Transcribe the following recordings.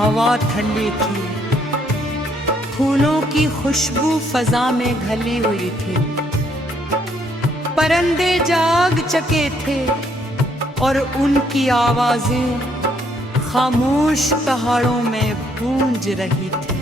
हवा ठंडी थी, फूलों की खुशबू फजा में घली हुई थी, परिंदे जाग चके थे और उनकी आवाजें खामोश पहाड़ों में गूंज रही थी।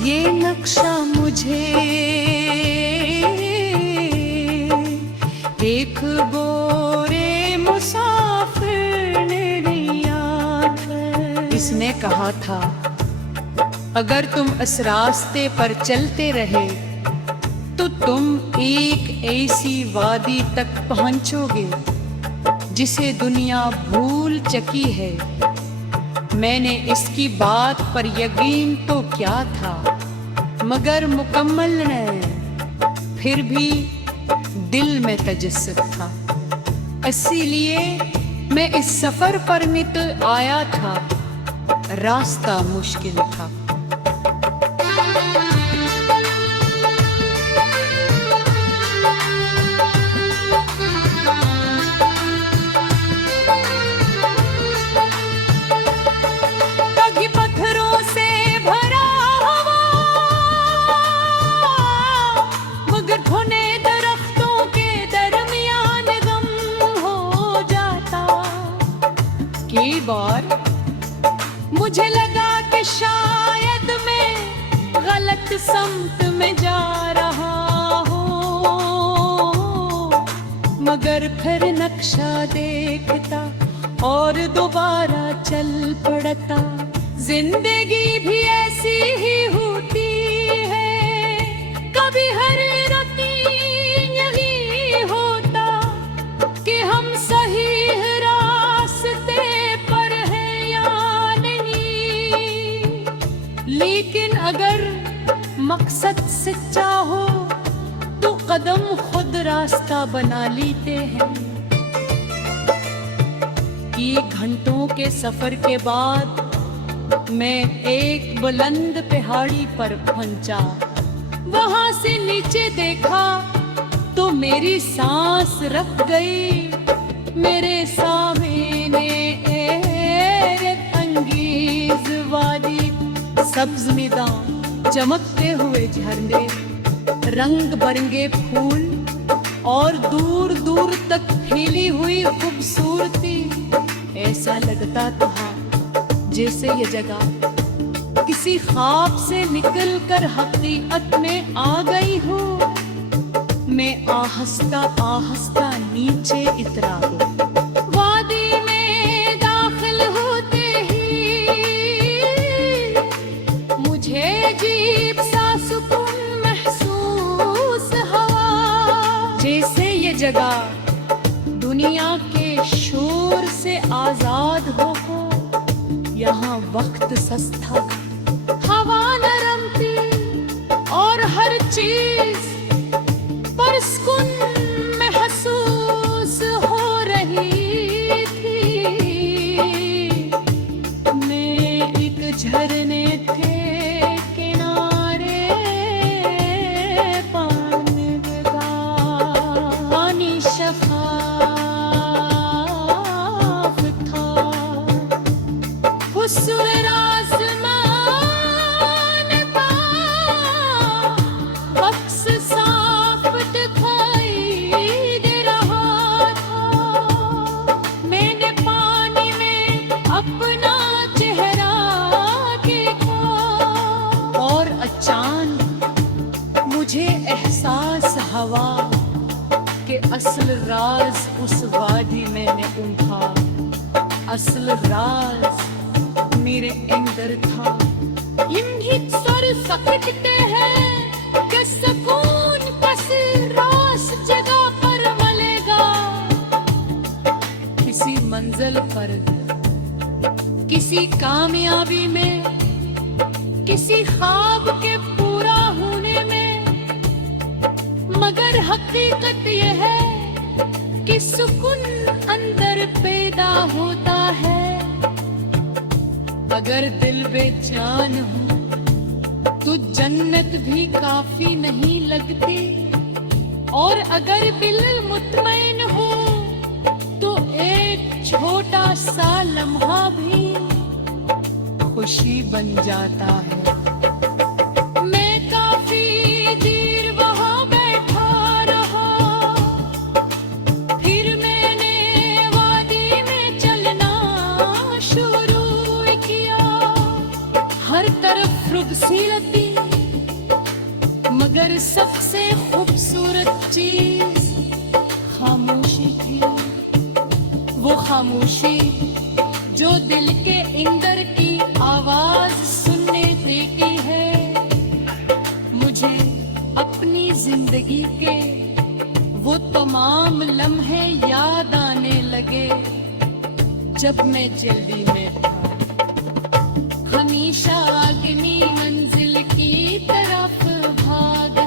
ये नक्शा मुझे एक बोरे मुसाफिर ने दिया था। इसने कहा था, अगर तुम इस रास्ते पर चलते रहे तो तुम एक ऐसी वादी तक पहुंचोगे जिसे दुनिया भूल चुकी है। मैंने इसकी बात पर यकीन तो क्या था, मगर मुकम्मल नहीं, फिर भी दिल में तजस्सुस था। इसीलिए मैं इस सफर पर निकल आया था। रास्ता मुश्किल था। कई बार मुझे लगा कि शायद मैं गलत सम्त में जा रहा हूँ, मगर फिर नक्शा देखता और दोबारा चल पड़ता। जिंदगी भी ऐसी ही होती है, कभी हैरत यही होता कि हम सही लेकिन अगर मकसद सच्चा हो तो कदम खुद रास्ता बना लेते हैं। कि घंटों के सफर के बाद मैं एक बुलंद पहाड़ी पर पहुंचा। वहां से नीचे देखा तो मेरी सांस रुक गई। मेरे सामने एक अंगेज वादी, सब्ज मैदान, चमकते हुए झरने, रंग बिरंगे फूल और दूर दूर तक फैली हुई खूबसूरती। ऐसा लगता था जैसे ये जगह किसी ख्वाब से निकलकर हकीकत में आ गई हो। मैं आहिस्ता आहिस्ता नीचे उतरा। वादी में दाखिल होते मुझे अजीब सा सुकून महसूस हुआ, जैसे ये जगह दुनिया के शोर से आजाद हो। यहाँ वक्त सस्ता, हवा नरम थी और हर चीज परसकुन महसूस हो रही थी। मैं एक झरने थे मुझे एहसास हवा के असल राज उस वादी में उठा। असल राज मेरे अंदर था। इन्हीं सर सकते हैं कि सुकून किसी रास जगह पर मिलेगा। फर्क, किसी कामयाबी में, किसी ख्वाब के पूरा होने में। मगर हकीकत यह है कि सुकून अंदर पैदा होता है। अगर दिल बेचैन हो तो जन्नत भी काफी नहीं लगती, और अगर दिल मुतमईन हो तो एक छोटा सा लम्हा भी खुशी बन जाता है। मैं काफी देर वहाँ बैठा रहा, फिर मैंने वादी में चलना शुरू किया। हर तरफ खूबसूरती, मगर सबसे खूबसूरत चीज खामोशी थी। वो खामोशी जो दिल के अंदर की आवाज सुनने देती है। मुझे अपनी जिंदगी के वो तमाम लम्हे याद आने लगे जब मैं जल्दी में था। हमेशा अगली मंजिल की तरफ भाग